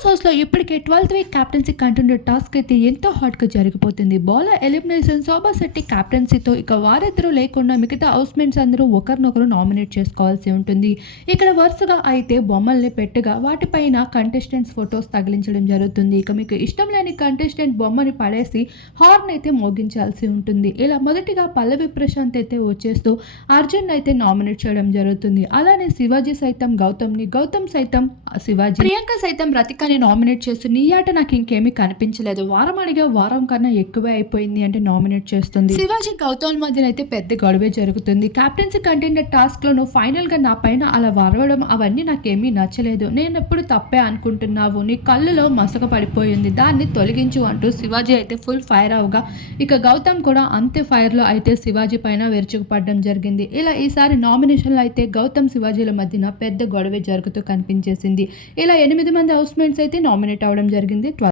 House హౌస్లో ఇప్పటికే twelfth week captaincy contender task అయితే ఎంతో హాట్గా జరిగిపోతుంది. బౌలర్ ఎలిమినేషన్ శోభా శెట్టి క్యాప్టెన్సీతో ఇక వారిద్దరూ లేకుండా మిగతా హౌస్ మేట్స్ అందరూ ఒకరినొకరు నామినేట్ చేసుకోవాల్సి ఉంటుంది. ఇక్కడ వరుసగా అయితే బొమ్మల్ని పెట్టగా వాటిపైన కంటెస్టెంట్స్ ఫొటోస్ తగిలించడం జరుగుతుంది. ఇక మీకు ఇష్టం లేని కంటెస్టెంట్ బొమ్మని పడేసి హార్న్ అయితే మోగించాల్సి ఉంటుంది. ఇలా మొదటిగా పల్లవి ప్రశాంత్ అయితే వచ్చేస్తూ అర్జున్ అయితే నామినేట్ చేయడం జరుగుతుంది. అలానే శివాజీ సైతం గౌతమ్ని గౌతమ్ సైతం శివాజీ ప్రియాంక సైతం రతిక రతికాని నామినేట్ చేస్తూ నీ ఆట నాకు ఇంకేమీ కనిపించలేదు. వారం అడిగే వారం కన్నా ఎక్కువే అయిపోయింది అంటే నామినేట్ చేస్తుంది. శివాజీ గౌతమ్ మధ్యన అయితే పెద్ద గొడవే జరుగుతుంది. కెప్టెన్సీ కంటెండర్ టాస్క్ లోను ఫైనల్గా నా పైన అలా వరవడం అవన్నీ నాకేమీ నచ్చలేదు. నేను ఎప్పుడు తప్పే అనుకుంటున్నావు. నీ కళ్ళులో మసక పడిపోయింది. దాన్ని తొలగించు అంటూ శివాజీ అయితే ఫుల్ ఫైర్ అవగా ఇక గౌతమ్ కూడా అంతే ఫైర్లో అయితే శివాజీ పైన విరుచుకుపడడం జరిగింది. ఇలా ఈసారి నామినేషన్లో అయితే గౌతమ్ శివాజీల మధ్యన పెద్ద గొడవే జరుగుతూ కనిపించేసింది. ఇలా ఎనిమిది మంది హౌస్ మేట్స్ అయితే నామినేట్ అవ్వడం జరిగింది.